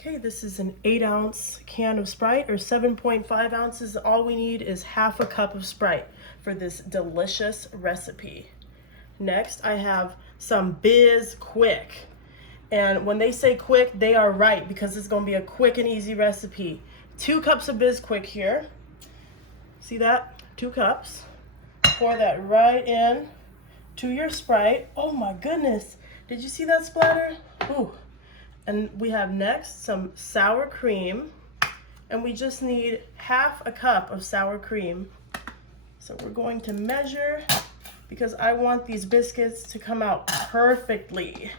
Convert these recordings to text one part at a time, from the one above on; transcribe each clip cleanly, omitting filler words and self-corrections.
Okay, this is an 8-ounce can of Sprite, or 7.5 ounces. All we need is half a cup of Sprite for this delicious recipe. Next, I have some Biz Quick. And when they say quick, they are right, because it's going to be a quick and easy recipe. 2 cups of Biz Quick here. See that? 2 cups. Pour that right in to your Sprite. Oh my goodness. Did you see that splatter? Ooh. And we have next some sour cream, and we just need half a cup of sour cream. So we're going to measure, because I want these biscuits to come out perfectly.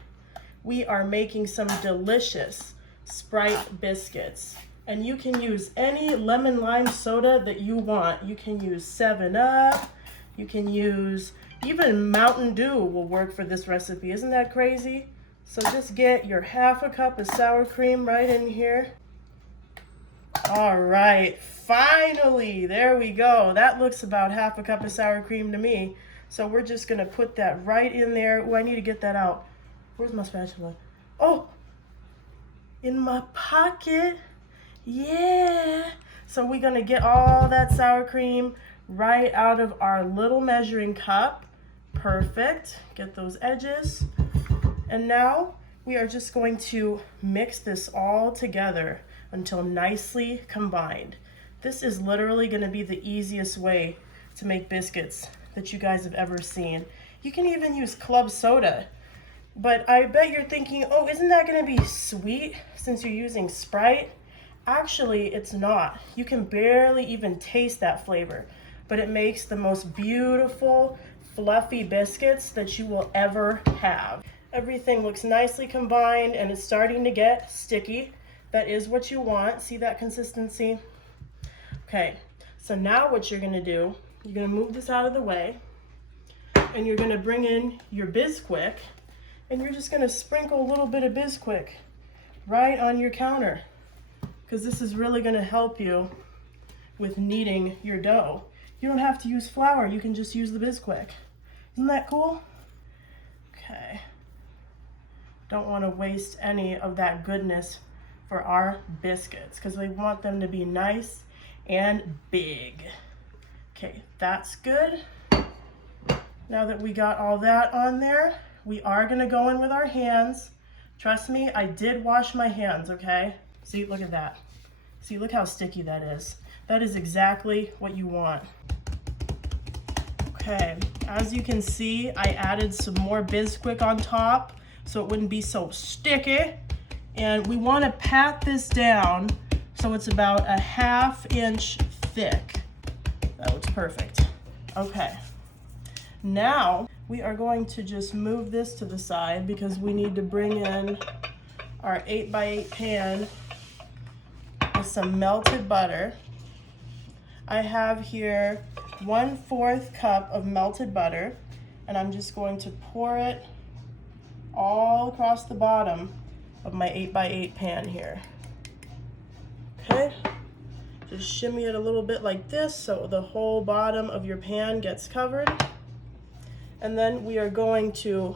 We are making some delicious Sprite biscuits, and you can use any lemon lime soda that you want. You can use 7-Up, you can use even Mountain Dew will work for this recipe. Isn't that crazy? So just get your half a cup of sour cream right in here. All right, finally, there we go. That looks about half a cup of sour cream to me. So we're just gonna put that right in there. Oh, I need to get that out. Where's my spatula? Oh, in my pocket. Yeah. So we're gonna get all that sour cream right out of our little measuring cup. Perfect. Get those edges. And now we are just going to mix this all together until nicely combined. This is literally going to be the easiest way to make biscuits that you guys have ever seen. You can even use club soda, but I bet you're thinking, oh, isn't that going to be sweet since you're using Sprite? Actually, it's not. You can barely even taste that flavor, but it makes the most beautiful, fluffy biscuits that you will ever have. Everything looks nicely combined and it's starting to get sticky. That is what you want. See that consistency? Okay, so now what you're gonna do, you're gonna move this out of the way, and you're gonna bring in your Bizquick, and you're just gonna sprinkle a little bit of Bizquick right on your counter, because this is really gonna help you with kneading your dough. You don't have to use flour, you can just use the Bizquick. Isn't that cool? Okay. Don't want to waste any of that goodness for our biscuits, because we want them to be nice and big. Okay, that's good. Now that we got all that on there, we are going to go in with our hands. Trust me, I did wash my hands, okay? See, look at that. See, look how sticky that is. That is exactly what you want. Okay, as you can see, I added some more Bizquick on top, so it wouldn't be so sticky. And we want to pat this down so it's about a 1/2 inch thick. That looks perfect. Okay. Now we are going to just move this to the side, because we need to bring in our 8x8 pan with some melted butter. I have here 1/4 cup of melted butter, and I'm just going to pour it all across the bottom of my 8x8 pan here. Okay, just shimmy it a little bit like this so the whole bottom of your pan gets covered. And then we are going to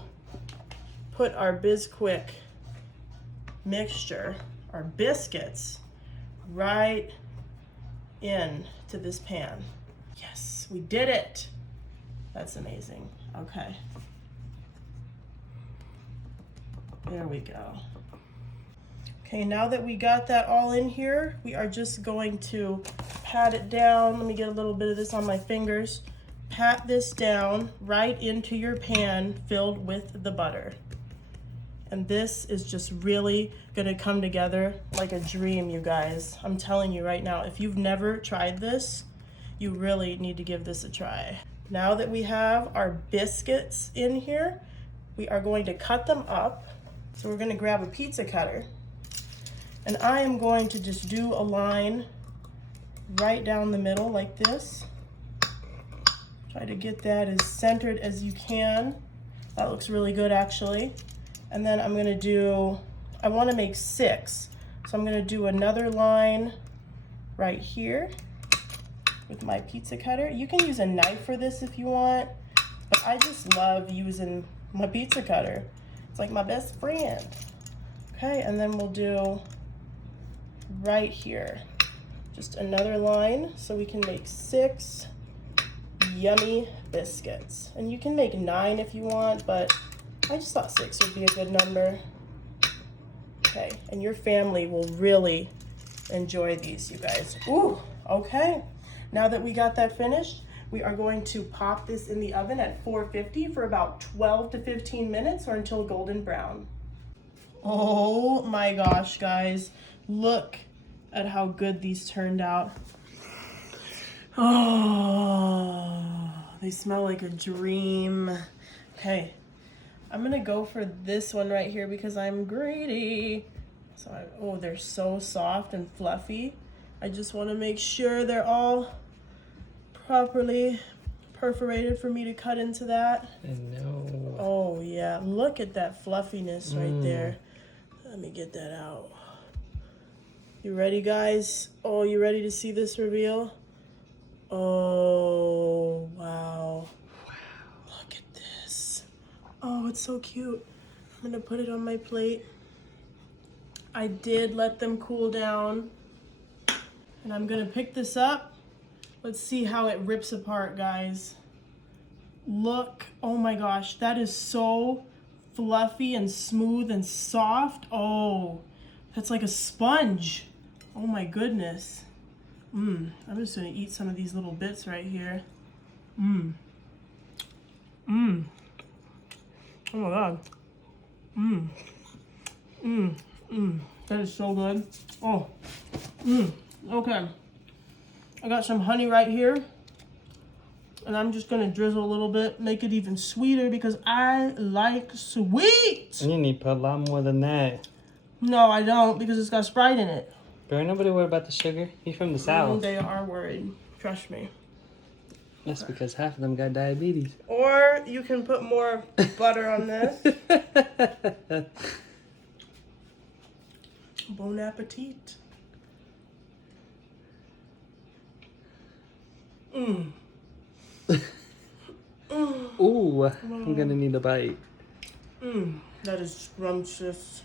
put our Bizquick mixture, our biscuits, right in to this pan. Yes, we did it. That's amazing. Okay. There we go. Okay, now that we got that all in here, we are just going to pat it down. Let me get a little bit of this on my fingers. Pat this down right into your pan filled with the butter. And this is just really gonna come together like a dream, you guys. I'm telling you right now, if you've never tried this, you really need to give this a try. Now that we have our biscuits in here, we are going to cut them up. So we're gonna grab a pizza cutter, and I am going to just do a line right down the middle like this. Try to get that as centered as you can. That looks really good, actually. And then I'm gonna do, I wanna make 6. So I'm gonna do another line right here with my pizza cutter. You can use a knife for this if you want, but I just love using my pizza cutter. It's like my best friend. Okay, and then we'll do right here. Just another line so we can make 6 yummy biscuits. And you can make 9 if you want, but I just thought 6 would be a good number. Okay, and your family will really enjoy these, you guys. Ooh, okay. Now that we got that finished, we are going to pop this in the oven at 450 for about 12 to 15 minutes or until golden brown. Oh my gosh, guys. Look at how good these turned out. Oh, they smell like a dream. Okay, I'm gonna go for this one right here because I'm greedy. So oh, they're so soft and fluffy. I just want to make sure they're all properly perforated for me to cut into that. I know. Oh yeah, look at that fluffiness right there. Let me get that out. You ready, guys? Oh, you ready to see this reveal? Oh, wow. Look at this. Oh, it's so cute. I'm gonna put it on my plate. I did let them cool down. And I'm gonna pick this up. Let's see how it rips apart, guys. Look, oh my gosh, that is so fluffy and smooth and soft. Oh, that's like a sponge. Oh my goodness. I'm just gonna eat some of these little bits right here. Oh my god. That is so good. Oh. Okay. I got some honey right here. And I'm just gonna drizzle a little bit, make it even sweeter because I like sweet. You need to put a lot more than that. No, I don't because it's got Sprite in it. But ain't nobody worried about the sugar. You're from the South. They are worried. Trust me. That's because half of them got diabetes. Or you can put more butter on this. Bon appetit. Ooh, I'm gonna need a bite. That is scrumptious.